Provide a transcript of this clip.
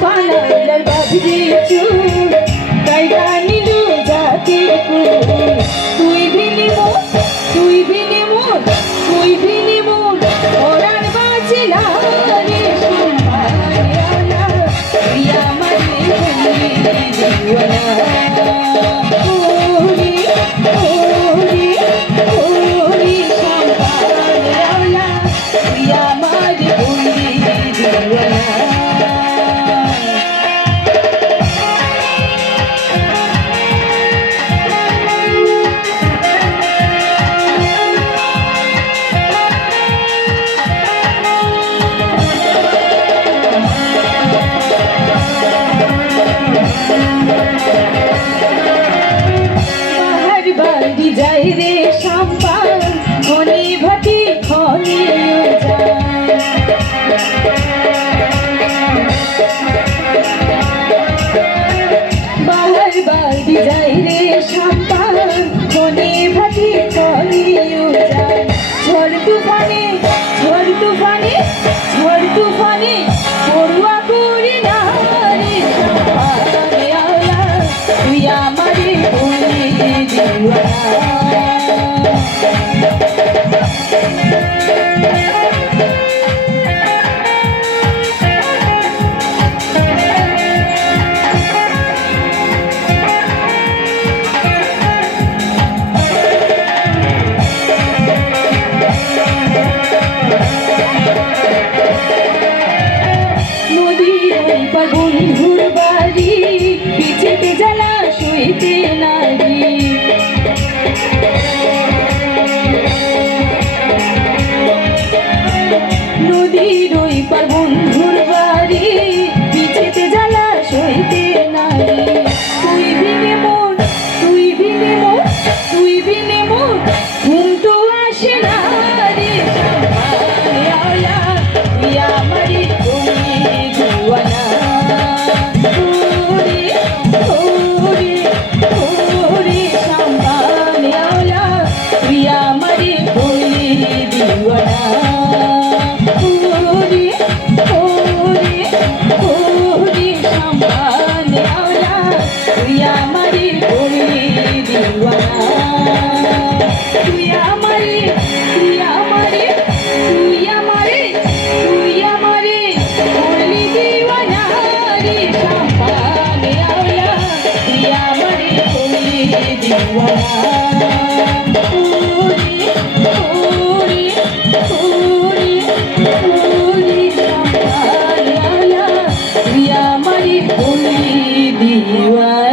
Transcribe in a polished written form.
পানালার বাঁধরে চুল গাইবা নিলু জাতি তুই ভিনি মোর তুই ভিনি মোর তুই ভিনি মোর ওরার বাঁচিলা রে সম্ভালিয়ালা তুই আমারে দিওয়ানা ওরে ওরে ওরে সম্ভালিয়ালা তুই আমারে দিওয়ানা যাই রে সম্পান খনি ভাটি খনি বাহার বাড়ি যাই রে সম্পান খনি ভাটি খনি ঝড় তুফানে ঝড় তুফানে ঝড় তুফানে পড়ুয়া করি না রে সম্পানে আওলা তুই আমারে বলি দিওয়ানা বন্ধুর বাড়ি পিছেতে জ্বালা শুইতে নারী নদীর ওই পার বন্ধুর বাড়ি পিছেতে জ্বালা শুইতে নারী তুই ভিনে মোর তুই ভিনে মোর তুই ভিনে মোর ঘুম তো আসে না রে সম্ভালিয়ালা তুই আমারে দিওয়ানা দিওয়ানা